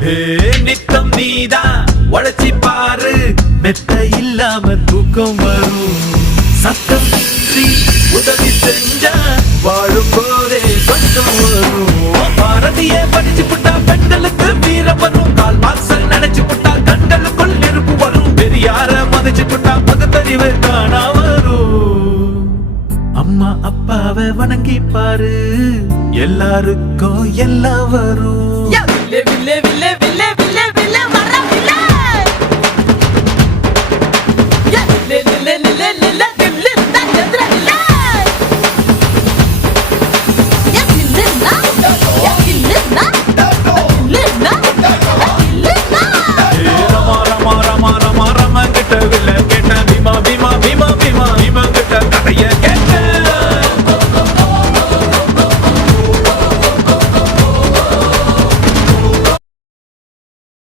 நித்தம் நீதான் உழைச்சி பாரு, மெத்த இல்லாம தூக்கம் வரும். சத்தம் உதவி செஞ்சா வாழும் போதே சொந்தம் வரும். பாரதியே படிச்சு புட்டா பெண்களுக்கு வீரம் வரும். கால் மார்க்ஸ் நினைச்சு புட்டா கண்களுக்குள் நெருப்பு வரும். பெரியார மதிச்சு புட்டா பகுத்தறிவு காணா வரும். அம்மா அப்பாவை வணங்கி பாரு, எல்லாருக்கும் எல்லாம் வரும்.